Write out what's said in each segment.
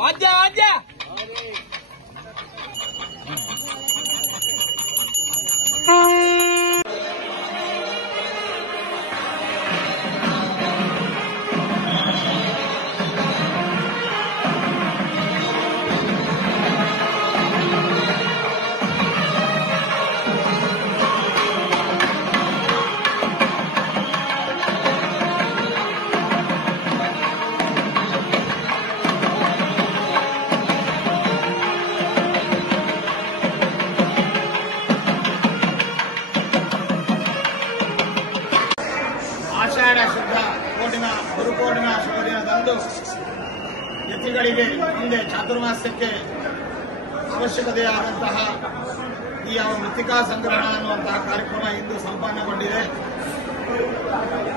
ವಾದ್ಯ ವಾದ್ಯ ಆಷಾಢ ಶುದ್ಧ ಕೋಟಿನ ಗುರುಕೋಟಿನ ಶುಭ ದಿನದಂದು ಯತಿಗಳಿಗೆ ಹಿಂದೆ ಚಾತುರ್ಮಾಸ್ಯಕ್ಕೆ ಅವಶ್ಯಕತೆಯಾದಂತಹ ಈ ಮೃತ್ತಿಕಾ ಸಂಗ್ರಹಣ ಅನ್ನುವಂತಹ ಕಾರ್ಯಕ್ರಮ ಇಂದು ಸಂಪನ್ನಗೊಂಡಿದೆ.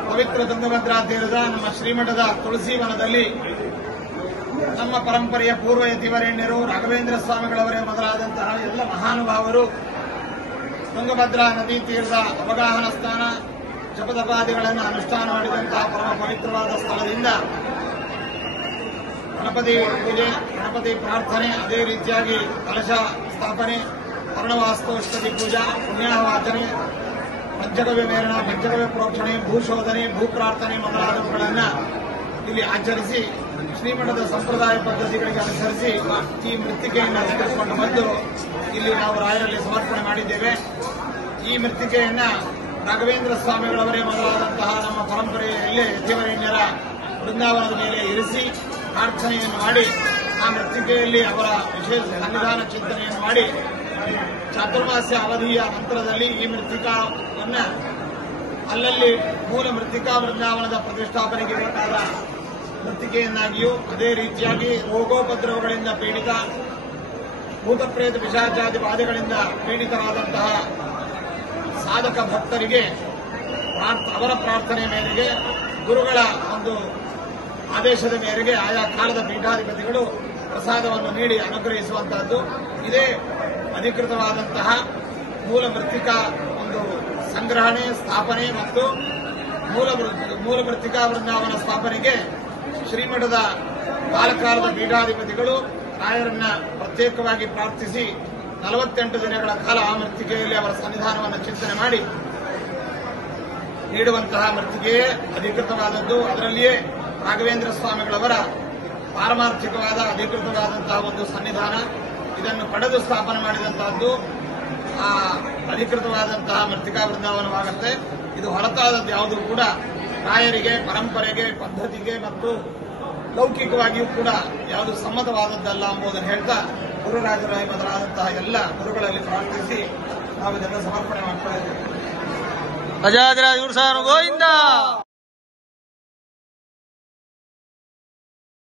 ಪವಿತ್ರ ತುಂಗಭದ್ರಾ ತೀರದ ನಮ್ಮ ಶ್ರೀಮಠದ ತುಳಸಿ ವನದಲ್ಲಿ ನಮ್ಮ ಪರಂಪರೆಯ ಪೂರ್ವ ಯತಿವರೇಣ್ಯರು ರಾಘವೇಂದ್ರ ಸ್ವಾಮಿಗಳವರೇ ಮೊದಲಾದಂತಹ ಎಲ್ಲ ಮಹಾನುಭಾವರು ತುಂಗಭದ್ರಾ ನದಿ ತೀರದ ಅವಗಾಹನ ಸ್ಥಾನ ಜಪತಪಾದಿಗಳನ್ನು ಅನುಷ್ಠಾನ ಮಾಡಿದಂತಹ ಪರಮ ಪವಿತ್ರವಾದ ಸ್ಥಳದಿಂದ ಗಣಪತಿ ಪೂಜೆ, ಗಣಪತಿ ಪ್ರಾರ್ಥನೆ, ಅದೇ ರೀತಿಯಾಗಿ ಕಲಶ ಸ್ಥಾಪನೆ, ವರ್ಣವಾಸ್ತೋಷ್ಟತಿ ಪೂಜಾ, ಪುಣ್ಯಾವಾಚನೆ, ಪಂಚಗವ್ಯ ಮೇರಣ, ಪಂಚಗವ್ಯ ಪ್ರೋಕ್ಷಣೆ, ಭೂಶೋಧನೆ, ಭೂಪ್ರಾರ್ಥನೆ ಮೊದಲಾದವುಗಳನ್ನು ಇಲ್ಲಿ ಆಚರಿಸಿ ಶ್ರೀಮಠದ ಸಂಪ್ರದಾಯ ಪದ್ಧತಿಗಳಿಗೆ ಅನುಸರಿಸಿ ಈ ಮೃತ್ತಿಕೆಯನ್ನು ತೆಗೆದುಕೊಂಡು ಬಂದು ಇಲ್ಲಿ ನಾವು ರಾಯರಲ್ಲಿ ಸಮರ್ಪಣೆ ಮಾಡಿದ್ದೇವೆ. ಈ ಮೃತ್ತಿಕೆಯನ್ನ ರಾಘವೇಂದ್ರ ಸ್ವಾಮಿಗಳವರೇ ಮೊದಲಾದಂತಹ ನಮ್ಮ ಪರಂಪರೆಯಲ್ಲಿ ಯತಿವರೇಣ್ಯರ ವೃಂದಾವನದ ಮೇಲೆ ಇರಿಸಿ ಪ್ರಾರ್ಥನೆಯನ್ನು ಮಾಡಿ ಆ ಮೃತ್ತಿಕೆಯಲ್ಲಿ ಅವರ ವಿಶೇಷ ಸನ್ನಿಧಾನ ಚಿಂತನೆಯನ್ನು ಮಾಡಿ ಚಾತುರ್ಮಾಸ್ಯ ಅವಧಿಯ ನಂತರದಲ್ಲಿ ಈ ಮೃತ್ತಿಕಾವನ್ನ ಅಲ್ಲಲ್ಲಿ ಮೂಲ ಮೃತ್ತಿಕಾ ವೃಂದಾವನದ ಪ್ರತಿಷ್ಠಾಪನೆಗೆ ಬೇಕಾದ ಮೃತ್ತಿಕೆಯನ್ನಾಗಿಯೂ, ಅದೇ ರೀತಿಯಾಗಿ ರೋಗೋಪದ್ರವಗಳಿಂದ ಪೀಡಿತ, ಭೂತಪ್ರೇತ ಪಿಶಾಚಾದಿ ಬಾಧೆಗಳಿಂದ ಪೀಡಿತರಾದಂತಹ ಸಾಧಕ ಭಕ್ತರಿಗೆ ಅವರ ಪ್ರಾರ್ಥನೆ ಮೇರೆಗೆ, ಗುರುಗಳ ಒಂದು ಆದೇಶದ ಮೇರೆಗೆ ಆಯಾ ಕಾಲದ ಪೀಠಾಧಿಪತಿಗಳು ಪ್ರಸಾದವನ್ನು ನೀಡಿ ಅನುಗ್ರಹಿಸುವಂತಹದ್ದು. ಇದೇ ಅಧಿಕೃತವಾದಂತಹ ಮೂಲ ಮೃತ್ತಿಕಾ ಒಂದು ಸಂಗ್ರಹಣೆ, ಸ್ಥಾಪನೆ ಮತ್ತು ಮೂಲ ಮೃತ್ತಿಕಾ ವೃಂದಾವನ ಸ್ಥಾಪನೆಗೆ ಶ್ರೀಮಠದ ಕಾಲಕಾಲದ ಪೀಠಾಧಿಪತಿಗಳು ರಾಯರನ್ನ ಪ್ರತ್ಯೇಕವಾಗಿ ಪ್ರಾರ್ಥಿಸಿ 48 ದಿನಗಳ ಕಾಲ ಆ ಮೃತ್ತಿಕೆಯಲ್ಲಿ ಅವರ ಸನ್ನಿಧಾನವನ್ನು ಚಿಂತನೆ ಮಾಡಿ ನೀಡುವಂತಹ ಮೃತ್ತಿಕೆಯೇ ಅಧಿಕೃತವಾದದ್ದು. ಅದರಲ್ಲಿಯೇ ರಾಘವೇಂದ್ರ ಸ್ವಾಮಿಗಳವರ ಪಾರಮಾರ್ಥಿಕವಾದ ಅಧಿಕೃತವಾದಂತಹ ಒಂದು ಸನ್ನಿಧಾನ, ಇದನ್ನು ಪಡೆದು ಸ್ಥಾಪನೆ ಮಾಡಿದಂತಹದ್ದು ಆ ಅಧಿಕೃತವಾದಂತಹ ಮೃತ್ತಿಕಾ ವೃಂದಾವನವಾಗುತ್ತೆ. ಇದು ಹೊರತಾದದ್ದು ಯಾವುದೂ ಕೂಡ ರಾಯರಿಗೆ, ಪರಂಪರೆಗೆ, ಪದ್ಧತಿಗೆ ಮತ್ತು ಲೌಕಿಕವಾಗಿಯೂ ಕೂಡ ಯಾವುದು ಸಮ್ಮತವಾದದ್ದಲ್ಲ ಎಂಬುದನ್ನು ಹೇಳ್ತಾ ಗುರುರಾಜರಾಯ ಮೊದಲಾದಂತಹ ಎಲ್ಲ ಗುರುಗಳಲ್ಲಿ ಪ್ರಾರ್ಥಿಸಿ ನಾವು ಇದನ್ನು ಸಮರ್ಪಣೆ ಮಾಡ್ತಾ ಇದ್ದೇವೆ. ಅಜಾದಿರಾಜ ಗುರು ಸಾರ್ ಗೋವಿಂದ.